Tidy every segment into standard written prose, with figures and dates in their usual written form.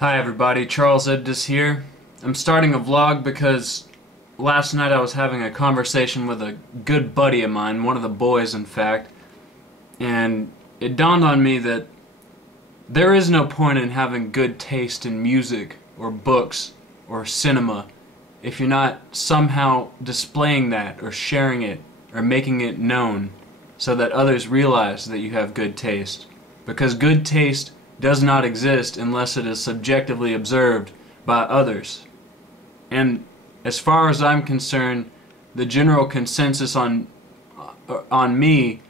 Hi everybody, Charles Ybdis here. I'm starting a vlog because last night I was having a conversation with a good buddy of mine, one of the boys in fact, and it dawned on me that there is no point in having good taste in music or books or cinema if you're not somehow displaying that or sharing it or making it known so that others realize that you have good taste. Because good taste does not exist unless it is subjectively observed by others. And as far as I'm concerned, the general consensus on me,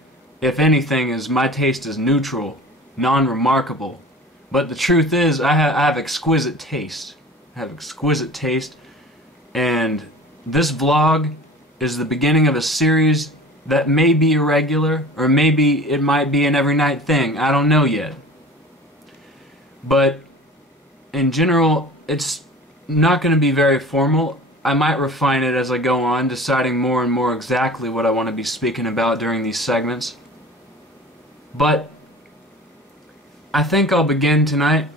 if anything, is my taste is neutral, non-remarkable. But the truth is, I have exquisite taste. I have exquisite taste, and this vlog is the beginning of a series that may be irregular, or maybe it might be an every night thing. I don't know yet. But in general, it's not going to be very formal. I might refine it as I go on, deciding more and more exactly what I want to be speaking about during these segments. But I think I'll begin tonight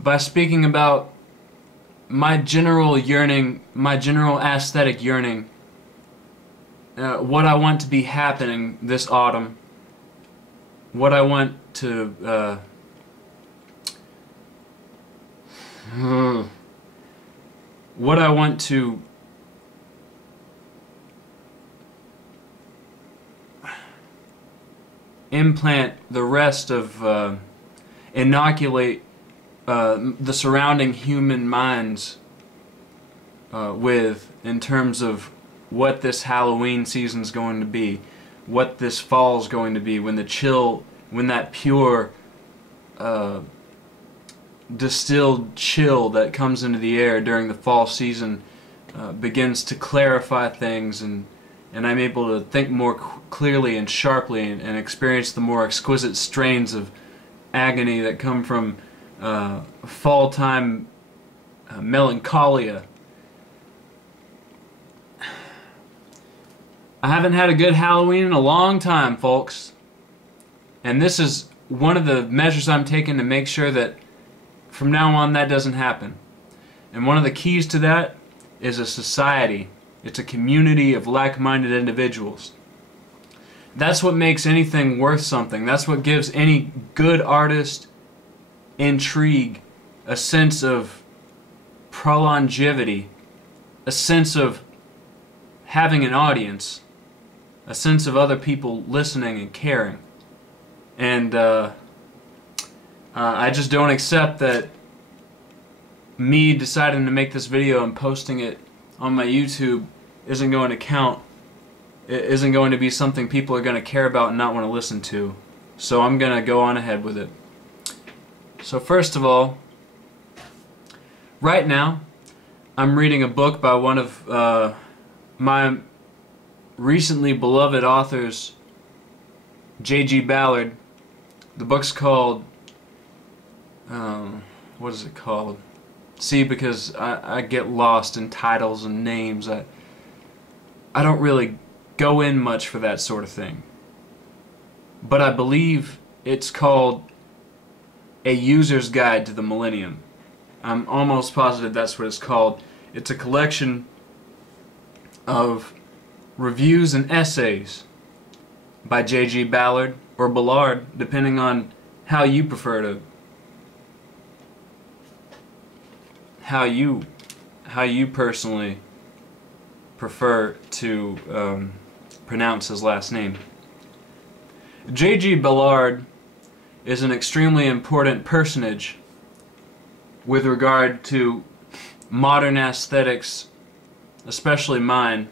by speaking about my general yearning, my general aesthetic yearning, what I want to be happening this autumn, what I want to what I want to implant the rest of, inoculate the surrounding human minds with, in terms of what this Halloween season's going to be, what this fall's going to be, when the chill, when that pure distilled chill that comes into the air during the fall season begins to clarify things, and I'm able to think more clearly and sharply and experience the more exquisite strains of agony that come from fall-time melancholia. I haven't had a good Halloween in a long time, folks, and this is one of the measures I'm taking to make sure that from now on that doesn't happen. And one of the keys to that is a society. It's a community of like-minded individuals. That's what makes anything worth something. That's what gives any good artist intrigue, a sense of prolongevity, a sense of having an audience, a sense of other people listening and caring. And I just don't accept that me deciding to make this video and posting it on my YouTube isn't going to count. It isn't going to be something people are going to care about and not want to listen to. So I'm going to go on ahead with it. So first of all, right now I'm reading a book by one of my recently beloved authors, J.G. Ballard. The book's called what is it called? See, because I get lost in titles and names. I don't really go in much for that sort of thing. But I believe it's called A User's Guide to the Millennium. I'm almost positive that's what it's called. It's a collection of reviews and essays by J.G. Ballard, or Ballard, depending on how you prefer to, how you personally prefer to pronounce his last name. J.G. Ballard is an extremely important personage with regard to modern aesthetics, especially mine.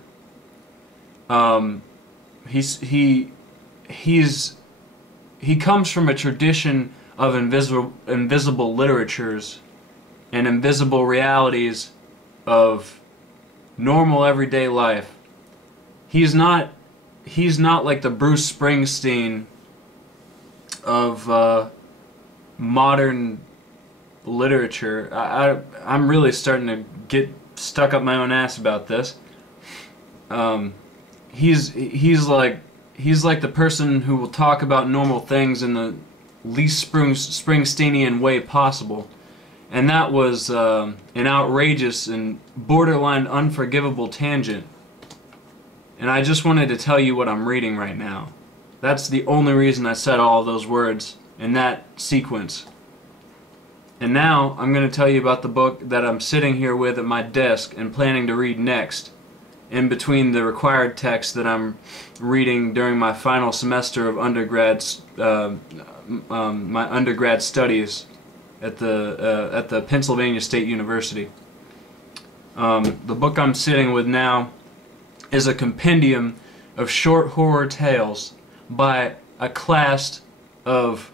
He comes from a tradition of invisible literatures and invisible realities of normal everyday life. He's not like the Bruce Springsteen of modern literature. I'm really starting to get stuck up my own ass about this. He's like the person who will talk about normal things in the least Springsteenian way possible. and that was an outrageous and borderline unforgivable tangent. And I just wanted to tell you what I'm reading right now. That's the only reason I said all of those words in that sequence. And now I'm going to tell you about the book that I'm sitting here with at my desk and planning to read next, in between the required text that I'm reading during my final semester of my undergrad studies at the Pennsylvania State University. The book I'm sitting with now is a compendium of short horror tales by a class of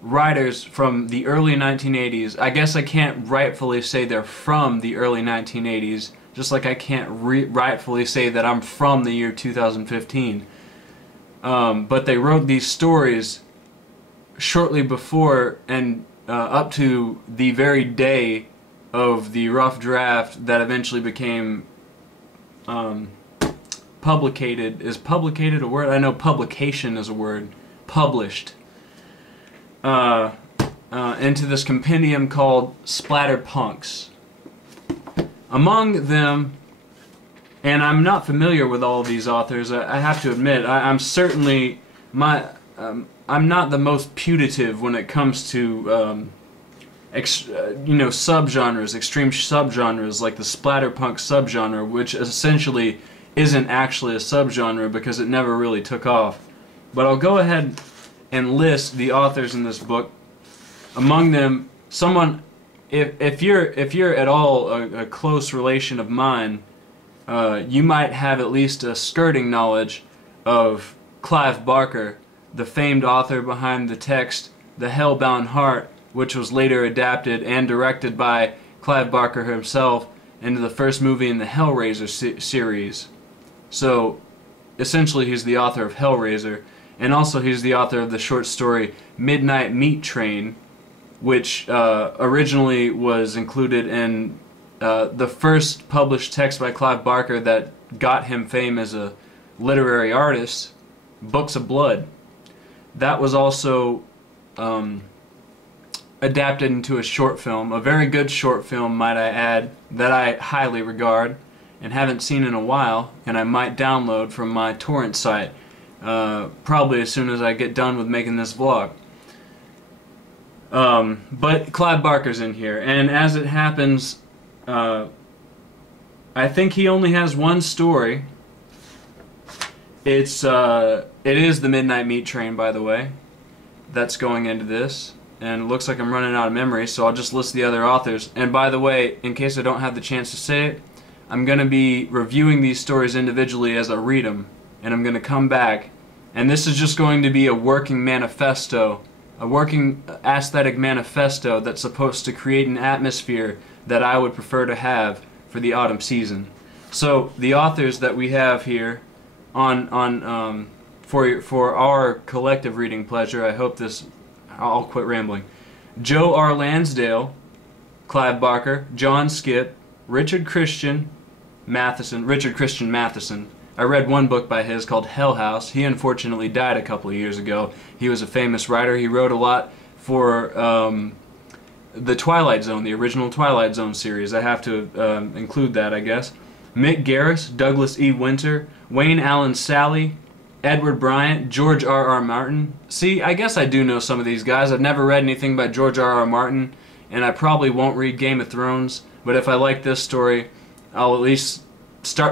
writers from the early 1980s. I guess I can't rightfully say they're from the early 1980s, just like I can't rightfully say that I'm from the year 2015. But they wrote these stories shortly before and up to the very day of the rough draft that eventually became publicated. Is publicated a word? I know publication is a word. Published. Into this compendium called Splatterpunks. Among them, and I'm not familiar with all of these authors, I have to admit, I'm certainly, I'm not the most putative when it comes to, subgenres, extreme subgenres like the splatterpunk subgenre, which essentially isn't actually a subgenre because it never really took off. But I'll go ahead and list the authors in this book. Among them, someone, if you're at all a close relation of mine, you might have at least a skirting knowledge of Clive Barker, the famed author behind the text The Hellbound Heart, which was later adapted and directed by Clive Barker himself into the first movie in the Hellraiser series. So, essentially he's the author of Hellraiser, and also he's the author of the short story Midnight Meat Train, which originally was included in the first published text by Clive Barker that got him fame as a literary artist, Books of Blood. That was also adapted into a short film, a very good short film, might I add, that I highly regard and haven't seen in a while, and I might download from my torrent site probably as soon as I get done with making this vlog. But Clive Barker's in here, and as it happens, I think he only has one story. It is the Midnight Meat Train, by the way, that's going into this, and it looks like I'm running out of memory, so I'll just list the other authors. And by the way, in case I don't have the chance to say it, I'm going to be reviewing these stories individually as I read them, and I'm going to come back, and this is just going to be a working manifesto, a working aesthetic manifesto that's supposed to create an atmosphere that I would prefer to have for the autumn season. So the authors that we have here for our collective reading pleasure, I hope this, I'll quit rambling. Joe R. Lansdale, Clive Barker, John Skipp, Richard Christian Matheson. I read one book by his called Hell House. He unfortunately died a couple of years ago. He was a famous writer. He wrote a lot for the Twilight Zone, the original Twilight Zone series. I have to include that, I guess. Mick Garris, Douglas E. Winter, Wayne Allen Sally, Edward Bryant, George R. R. Martin. See, I guess I do know some of these guys. I've never read anything by George R. R. Martin, and I probably won't read Game of Thrones, but if I like this story, I'll at least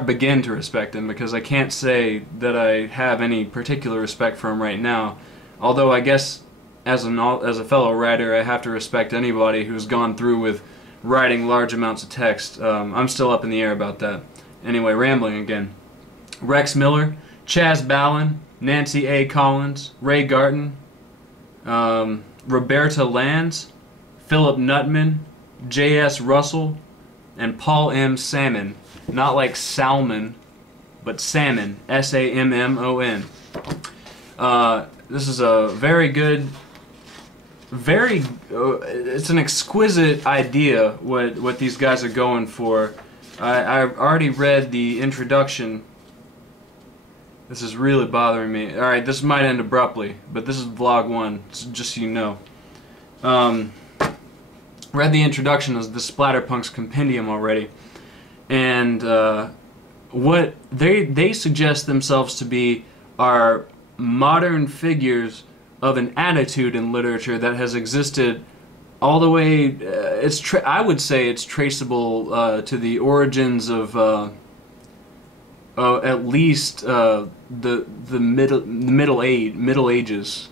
begin to respect him, because I can't say that I have any particular respect for him right now. Although I guess as a fellow writer, I have to respect anybody who's gone through with writing large amounts of text. I'm still up in the air about that. Anyway, rambling again. Rex Miller, Chaz Ballin, Nancy A. Collins, Ray Garton, Roberta Lands, Philip Nutman, J.S. Russell, and Paul M. Salmon. Not like salmon, but salmon. S-A-M-M-O-N. This is a very good, it's an exquisite idea what these guys are going for. I've already read the introduction. This is really bothering me. Alright, this might end abruptly, but this is vlog 1, just so you know. read the introduction of the Splatterpunks Compendium already, and what they suggest themselves to be are modern figures of an attitude in literature that has existed all the way. I would say it's traceable to the origins of at least the Middle Ages.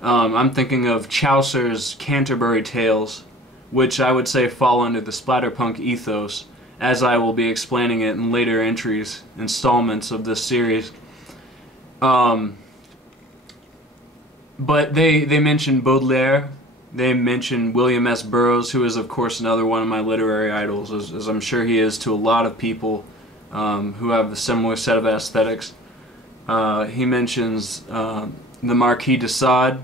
I'm thinking of Chaucer's Canterbury Tales, which I would say fall under the splatterpunk ethos, as I will be explaining it in later installments of this series. But they mention Baudelaire, they mention William S. Burroughs, who is of course another one of my literary idols, as I'm sure he is to a lot of people who have a similar set of aesthetics. He mentions the Marquis de Sade.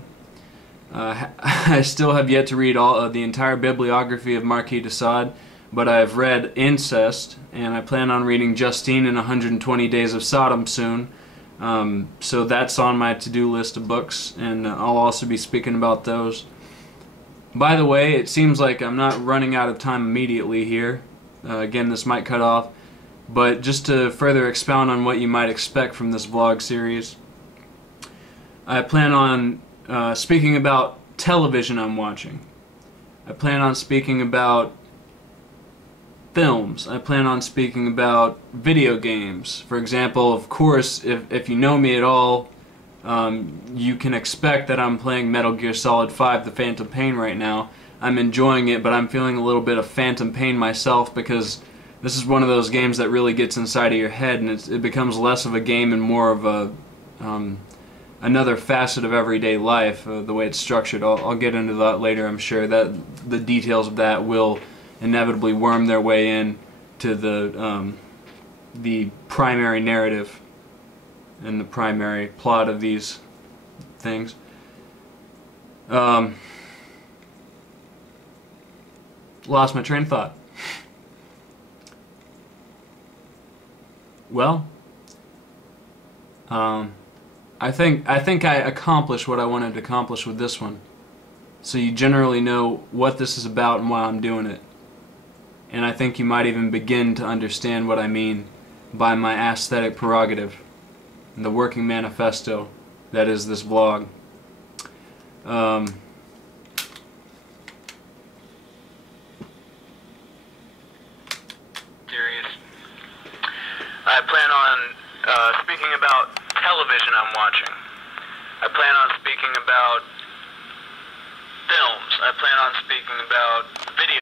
I still have yet to read the entire bibliography of Marquis de Sade, but I've read Incest, and I plan on reading Justine and 120 Days of Sodom soon. So that's on my to-do list of books, and I'll also be speaking about those. By the way, it seems like I'm not running out of time immediately here. Again, this might cut off, but just to further expound on what you might expect from this vlog series, I plan on speaking about television I'm watching. I plan on speaking about films. I plan on speaking about video games. For example, of course, if you know me at all, you can expect that I'm playing Metal Gear Solid 5 The Phantom Pain right now. I'm enjoying it, but I'm feeling a little bit of phantom pain myself, because this is one of those games that really gets inside of your head, and it becomes less of a game and more of a another facet of everyday life, the way it's structured. I'll get into that later, I'm sure. That the details of that will inevitably worm their way in to the primary narrative and the primary plot of these things. Lost my train of thought. Well, I think I accomplished what I wanted to accomplish with this one. So you generally know what this is about and why I'm doing it. And I think you might even begin to understand what I mean by my aesthetic prerogative and the working manifesto that is this vlog. Series. I plan on speaking about television I'm watching. I plan on speaking about films. I plan on speaking about